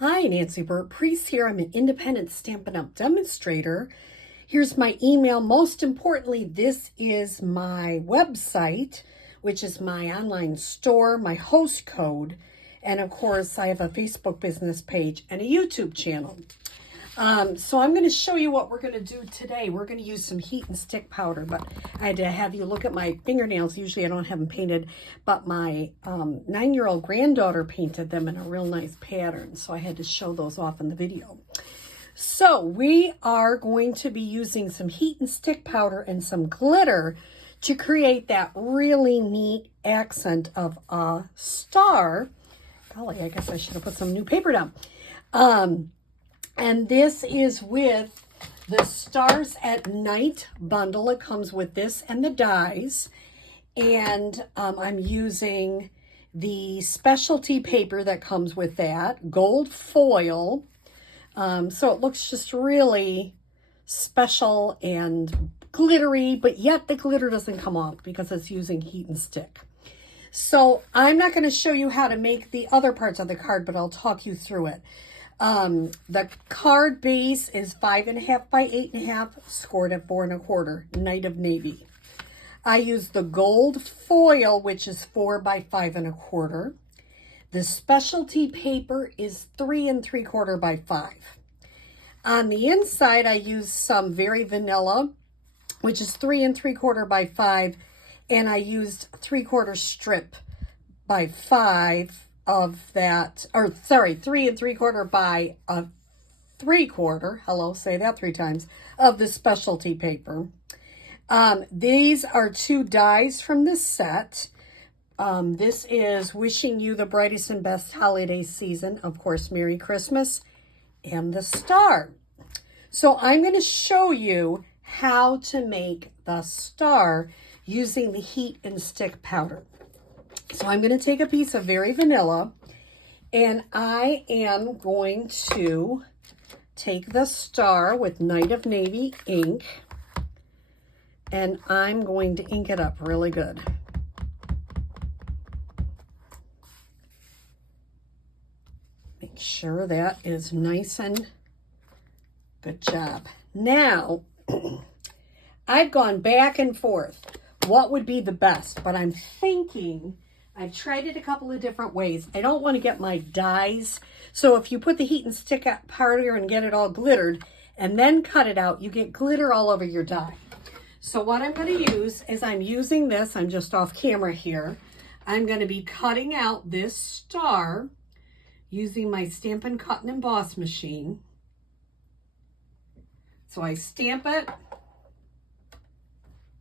Hi, Nancy Burt-Preece here. I'm an independent Stampin' Up! Demonstrator. Here's my email. Most importantly, this is my website, which is my online store, my host code, and of course, I have a Facebook business page and a YouTube channel. So I'm going to show you what we're going to do today. We're going to use some heat and stick powder, but I had to have you look at my fingernails. Usually I don't have them painted, but my 9-year-old granddaughter painted them in a real nice pattern, so I had to show those off in the video. So we are going to be using some heat and stick powder and some glitter to create that really neat accent of a star. Golly, I guess I should have put some new paper down. And this is with the Stars at Night bundle. It comes with this and the dies. And I'm using the specialty paper that comes with that, gold foil. So it looks just really special and glittery, but yet the glitter doesn't come off because it's using heat and stick. So I'm not going to show you how to make the other parts of the card, but I'll talk you through it. The card base is 5.5 by 8.5, scored at 4 1/4, Night of Navy. I use the gold foil, which is 4 by 5 1/4. The specialty paper is 3 3/4 by 5. On the inside, I use some very vanilla, which is 3 3/4 by 5, and I used 3/4 strip by 5 of that, or sorry, 3 3/4 by 3/4. Hello, say that 3 times, of the specialty paper. These are 2 dies from this set. This is Wishing You the Brightest and Best Holiday Season. Of course, Merry Christmas and the star. So I'm going to show you how to make the star using the heat and stick powder. So I'm going to take a piece of very vanilla, and I am going to take the star with Night of Navy ink, and I'm going to ink it up really good. Make sure that is nice and good job. Now, I've gone back and forth. What would be the best? But I'm thinking, I've tried it a couple of different ways. I don't want to get my dies. So if you put the heat and stick powder and get it all glittered and then cut it out, you get glitter all over your die. So what I'm going to use is I'm using this. I'm just off camera here. I'm going to be cutting out this star using my Stampin' Cut and Emboss machine. So I stamp it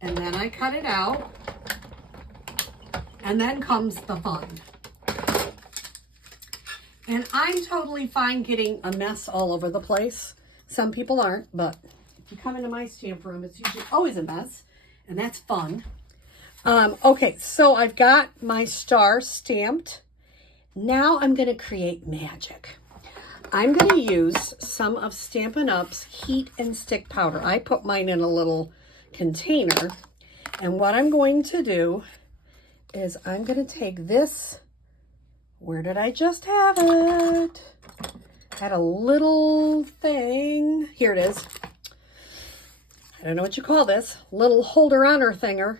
and then I cut it out. And then comes the fun. And I'm totally fine getting a mess all over the place. Some people aren't, but if you come into my stamp room, it's usually always a mess, and that's fun. Okay, so I've got my star stamped. Now I'm going to create magic. I'm going to use some of Stampin' Up's heat and stick powder. I put mine in a little container, and what I'm going to do is I'm going to take this, where did I just have it? Had a little thing, here it is. I don't know what you call this, little holder honor thinger,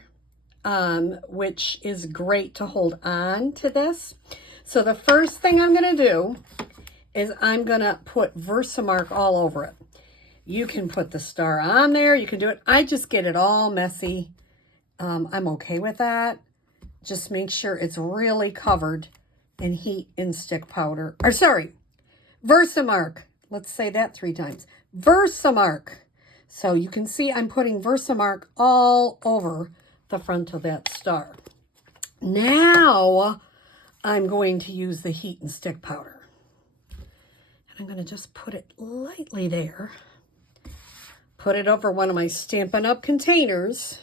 which is great to hold on to this. So the first thing I'm going to do is I'm going to put Versamark all over it. You can put the star on there, you can do it. I just get it all messy. I'm okay with that. Just make sure it's really covered in heat and stick powder. Or sorry, Versamark. Let's say that 3 times. Versamark. So you can see I'm putting Versamark all over the front of that star. Now I'm going to use the heat and stick powder. And I'm going to just put it lightly there. Put it over one of my Stampin' Up! Containers.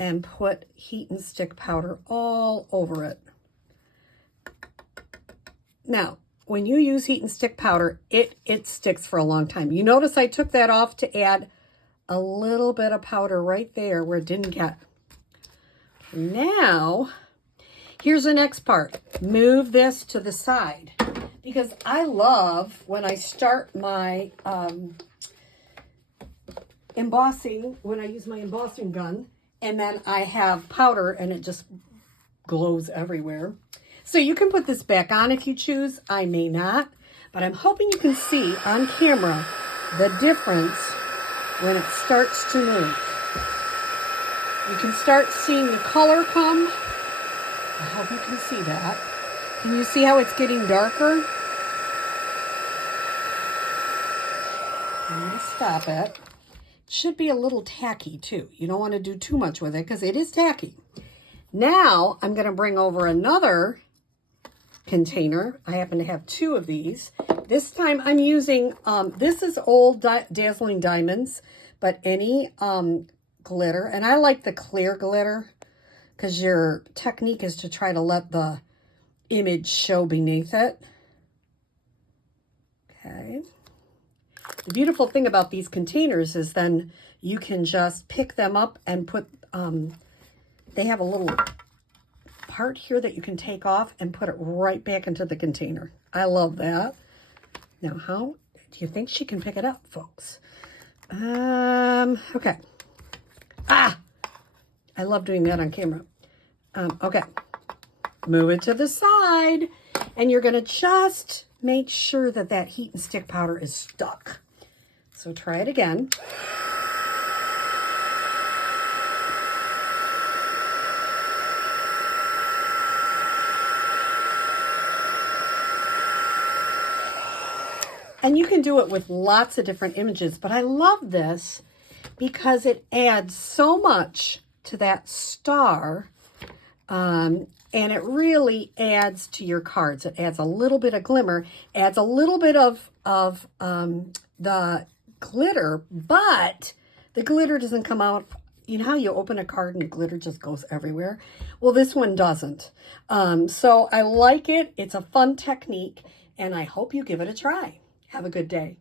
And put heat and stick powder all over it. Now, when you use heat and stick powder, it sticks for a long time. You notice I took that off to add a little bit of powder right there where it didn't get. Now, here's the next part. Move this to the side. because I love when I start my embossing, when I use my embossing gun, and then I have powder and it just glows everywhere. So you can put this back on if you choose. I may not, but I'm hoping you can see on camera the difference when it starts to move. You can start seeing the color come. I hope you can see that. Can you see how it's getting darker? I'm going to stop it. It should be a little tacky too. You don't want to do too much with it because it is tacky. Now I'm going to bring over another container. I happen to have two of these. This time I'm using, this is old Dazzling Diamonds, but any glitter. And I like the clear glitter because your technique is to try to let the image show beneath it. Okay. The beautiful thing about these containers is then you can just pick them up and put, they have a little part here that you can take off and put it right back into the container. I love that. Now, how do you think she can pick it up, folks? Okay. Ah! I love doing that on camera. Okay. Move it to the side, and you're going to just make sure that that heat and stick powder is stuck. So try it again. And you can do it with lots of different images, but I love this because it adds so much to that star, and it really adds to your cards. It adds a little bit of glimmer, adds a little bit of the glitter, but the glitter doesn't come out. You know how you open a card and the glitter just goes everywhere? Well, this one doesn't. So I like it. It's a fun technique, and I hope you give it a try. Have a good day.